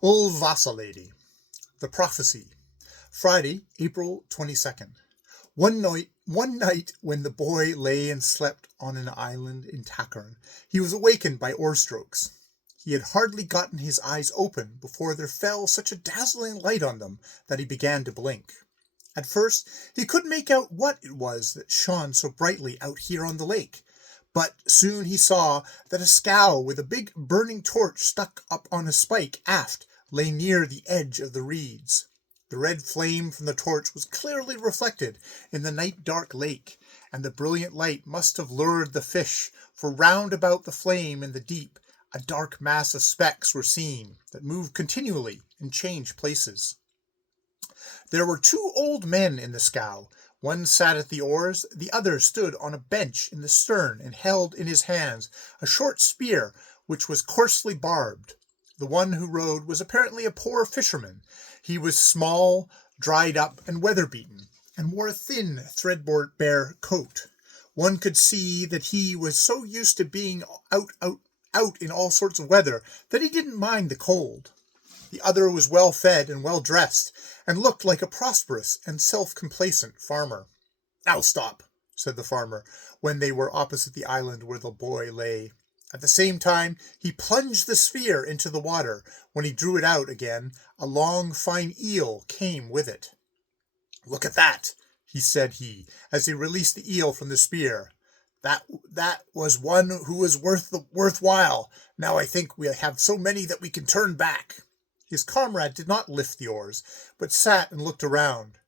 Wndrfl Lady. The Prphcy. Friday, April 22nd. One night when the boy lay and slept on an island in Takarn, he was awakened by oar strokes. He had hardly gotten his eyes open before there fell such a dazzling light on them that he began to blink. At first he couldn't make out what it was that shone so brightly out here on the lake, but soon he saw that a scow with a big burning torch stuck up on a spike aft lay near the edge of the reeds. The red flame from the torch was clearly reflected in the night-dark lake, and the brilliant light must have lured the fish, for round about the flame in the deep a dark mass of specks were seen that moved continually and changed places. There were 2 old men in the scow. One sat at the oars, the other stood on a bench in the stern and held in his hands a short spear which was coarsely barbed. The one who rowed was apparently a poor fisherman. He was small, dried up, and weather-beaten, and wore a thin, threadbare coat. One could see that he was so used to being out in all sorts of weather that he didn't mind the cold. The other was well-fed and well-dressed, and looked like a prosperous and self-complacent farmer. "Now stop," said the farmer, when they were opposite the island where the boy lay. At the same time he plunged the sphere into the water. When he drew it out again, a long, fine eel came with it. "Look at that," said he, as he released the eel from the spear. That was one who was worthwhile. Now I think we have so many that we can turn back." His comrade did not lift the oars, but sat and looked around.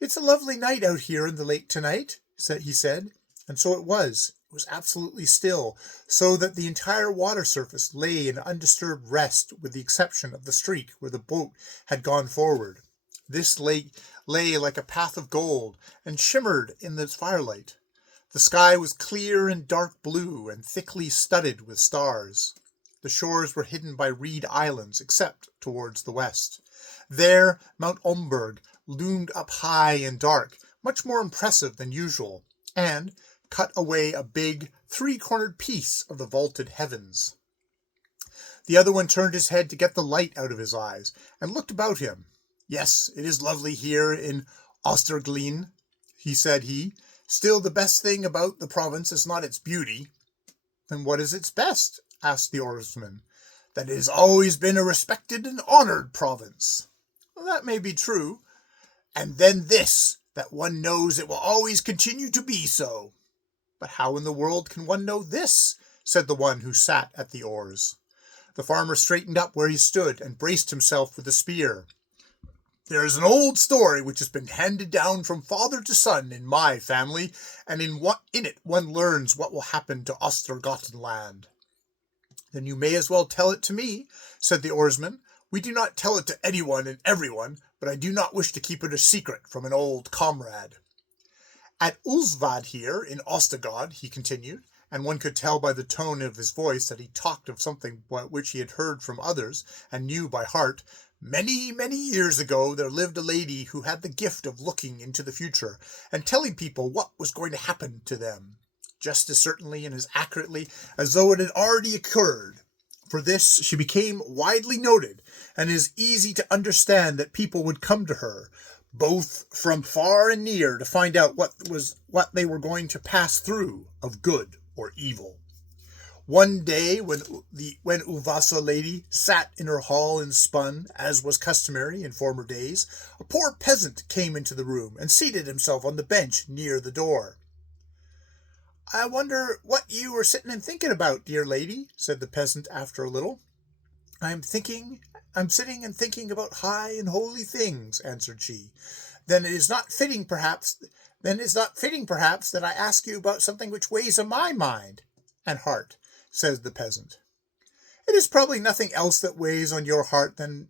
"It's a lovely night out here in the lake tonight," he said, and so it was. It was absolutely still, so that the entire water surface lay in undisturbed rest, with the exception of the streak where the boat had gone forward. This lay like a path of gold, and shimmered in the firelight. The sky was clear and dark blue, and thickly studded with stars. The shores were hidden by reed islands, except towards the west. There Mount Omberg loomed up high and dark, much more impressive than usual, and cut away a big, 3-cornered piece of the vaulted heavens. The other one turned his head to get the light out of his eyes, and looked about him. "Yes, it is lovely here in Osterglin," said he. "Still, the best thing about the province is not its beauty." "And what is its best?" asked the oarsman. "That it has always been a respected and honored province." "That may be true." "And then this, that one knows it will always continue to be so." "But how in the world can one know this?" said the one who sat at the oars. The farmer straightened up where he stood and braced himself with the spear. "There is an old story which has been handed down from father to son in my family, and in it one learns what will happen to Ostergottenland." "Then you may as well tell it to me," said the oarsman. "We do not tell it to anyone and everyone, but I do not wish to keep it a secret from an old comrade. At Ulsvad here in Ostergod," he continued, and one could tell by the tone of his voice that he talked of something which he had heard from others and knew by heart, "many, many years ago there lived a lady who had the gift of looking into the future and telling people what was going to happen to them, just as certainly and as accurately as though it had already occurred. For this she became widely noted, and it is easy to understand that people would come to her, both from far and near, to find out what they were going to pass through of good or evil. One day, when Wndrfl Lady sat in her hall and spun, as was customary in former days, a poor peasant came into the room and seated himself on the bench near the door. "I wonder what you were sitting and thinking about, dear lady," said the peasant after a little. I'm sitting and thinking about high and holy things," answered she. Then it is not fitting, perhaps, that I ask you about something which weighs on my mind and heart," said the peasant. "It is probably nothing else that weighs on your heart than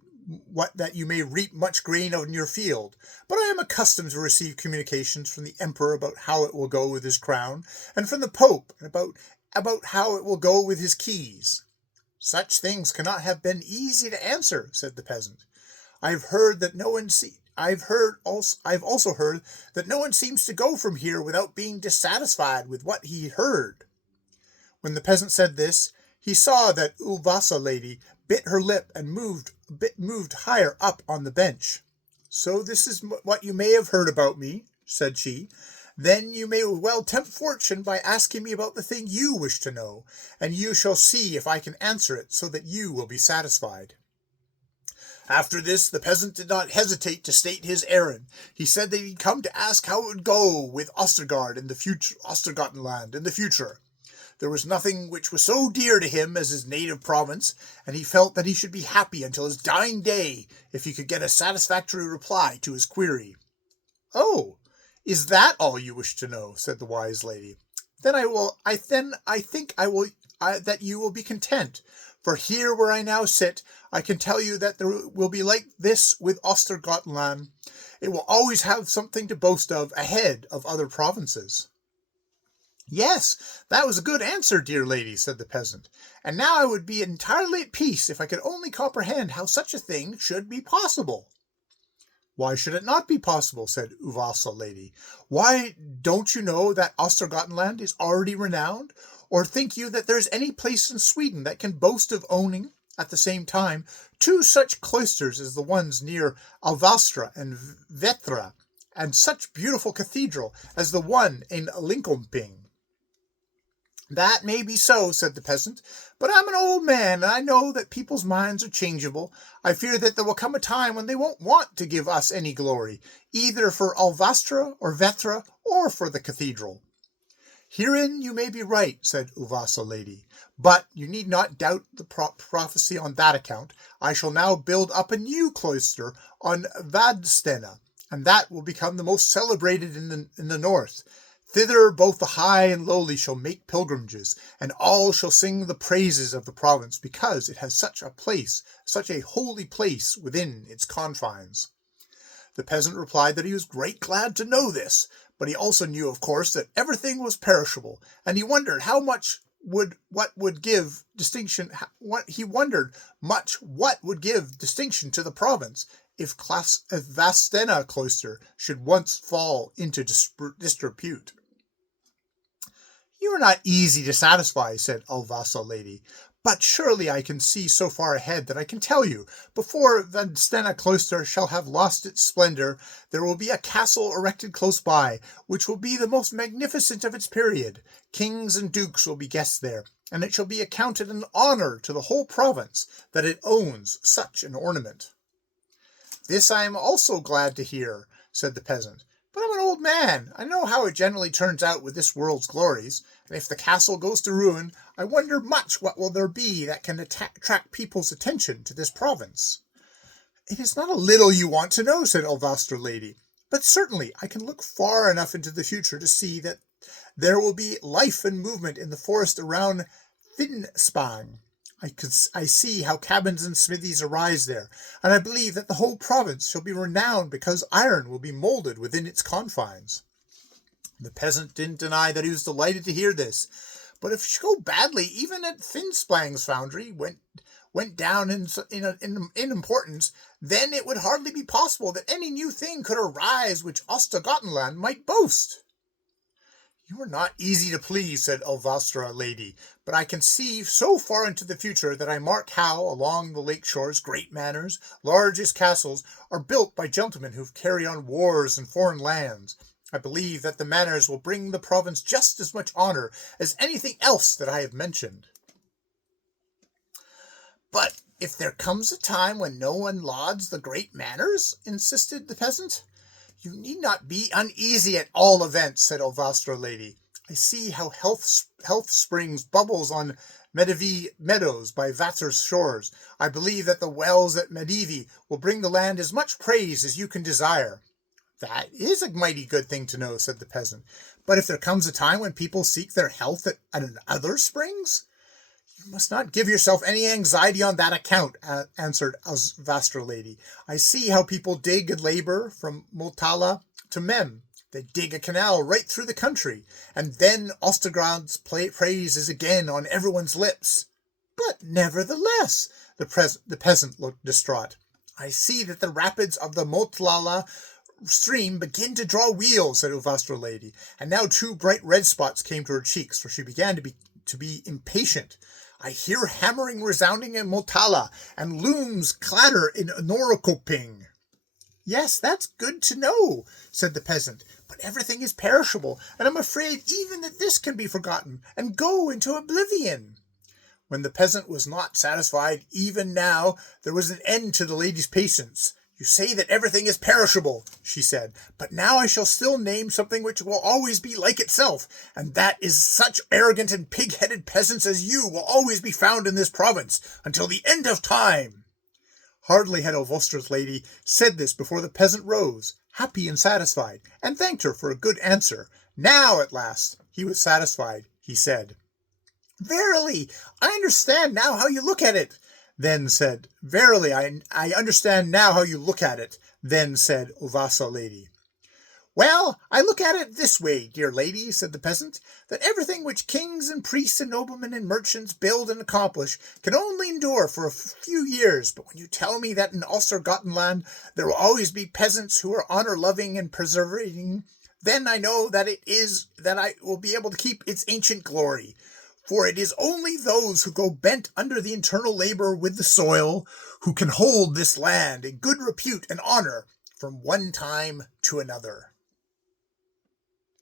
that you may reap much grain on your field, but I am accustomed to receive communications from the emperor about how it will go with his crown, and from the pope about how it will go with his keys." "Such things cannot have been easy to answer," said the peasant. I've also heard that no one seems to go from here without being dissatisfied with what he heard." When the peasant said this, he saw that Wndrfl Lady bit her lip and moved higher up on the bench. "So this is what you may have heard about me," said she. "Then you may well tempt fortune by asking me about the thing you wish to know, and you shall see if I can answer it so that you will be satisfied." After this, the peasant did not hesitate to state his errand. He said that he'd come to ask how it would go with Ostergottenland in the future. There was nothing which was so dear to him as his native province, and he felt that he should be happy until his dying day if he could get a satisfactory reply to his query. "Oh, is that all you wish to know?" said the wise lady. "Then I think that you will be content. For here where I now sit, I can tell you that there will be like this with Ostergottenland. It will always have something to boast of ahead of other provinces." "Yes, that was a good answer, dear lady," said the peasant. "And now I would be entirely at peace if I could only comprehend how such a thing should be possible." "Why should it not be possible?" said Wndrfl lady. "Why, don't you know that Ostergottenland is already renowned? Or think you that there is any place in Sweden that can boast of owning, at the same time, two such cloisters as the ones near Alvastra and Vetra, and such beautiful cathedral as the one in Linköping?" "That may be so," said the peasant, "but I'm an old man, and I know that people's minds are changeable. I fear that there will come a time when they won't want to give us any glory, either for Alvastra or Vetra, or for the cathedral." "Herein you may be right," said Wndrfl lady, "but you need not doubt the prophecy on that account. I shall now build up a new cloister on Vadstena, and that will become the most celebrated in the north. Thither both the high and lowly shall make pilgrimages, and all shall sing the praises of the province, because it has such a holy place within its confines." The peasant replied that he was right glad to know this, but he also knew, of course, that everything was perishable, and he wondered what would give distinction to the province if Vadstena cloister should once fall into disrepute. "You are not easy to satisfy," said Wndrfl lady, "but surely I can see so far ahead that I can tell you, before Vadstena cloister shall have lost its splendor, there will be a castle erected close by, which will be the most magnificent of its period. Kings and dukes will be guests there, and it shall be accounted an honor to the whole province that it owns such an ornament." "This I am also glad to hear," said the peasant, "but I'm an old man. I know how it generally turns out with this world's glories, and if the castle goes to ruin, I wonder much what will there be that can attract people's attention to this province." "It is not a little you want to know," said Wndrfl lady, "but certainly I can look far enough into the future to see that there will be life and movement in the forest around Finspång. I see how cabins and smithies arise there, and I believe that the whole province shall be renowned because iron will be molded within its confines." The peasant didn't deny that he was delighted to hear this, but if it should go badly, even at Finspång's foundry went down in importance, then it would hardly be possible that any new thing could arise which Ostergottenland might boast. "You are not easy to please," said Wndrfl lady, "but I can see so far into the future that I mark how, along the lake shores, great manors, large as castles, are built by gentlemen who carry on wars in foreign lands. I believe that the manors will bring the province just as much honor as anything else that I have mentioned." "But if there comes a time when no one lauds the great manors," insisted the peasant. "You need not be uneasy at all events," said Wndrfl lady. "I see how health springs bubbles on Medivy meadows by Vater's shores. I believe that the wells at Medivy will bring the land as much praise as you can desire." "That is a mighty good thing to know," said the peasant. "But if there comes a time when people seek their health at other springs?" "You must not give yourself any anxiety on that account," answered Wndrfl lady. "I see how people dig and labor from Motala to Mem. They dig a canal right through the country, and then Ostergrad's praise is again on everyone's lips." "But nevertheless," the peasant looked distraught. "I see that the rapids of the Motala stream begin to draw wheels," said Wndrfl lady, and now two bright red spots came to her cheeks, for she began to be impatient. I hear hammering resounding in Motala, and looms clatter in Norrköping. Yes, that's good to know, said the peasant, but everything is perishable, and I'm afraid even that this can be forgotten, and go into oblivion. When the peasant was not satisfied, even now, there was an end to the lady's patience. You say that everything is perishable, she said, but now I shall still name something which will always be like itself, and that is such arrogant and pig-headed peasants as you will always be found in this province, until the end of time. Hardly had Wndrfl's lady said this before the peasant rose, happy and satisfied, and thanked her for a good answer. Now, at last, he was satisfied. He said, Verily, I understand now how you look at it. Then said, Verily, I understand now how you look at it. Then said Wndrfl lady. Well, I look at it this way, dear lady, said the peasant, that everything which kings and priests and noblemen and merchants build and accomplish can only endure for a few years. But when you tell me that in Östergötland there will always be peasants who are honor-loving and persevering, then I know that it is that I will be able to keep its ancient glory. For it is only those who go bent under the internal labor with the soil who can hold this land in good repute and honor from one time to another.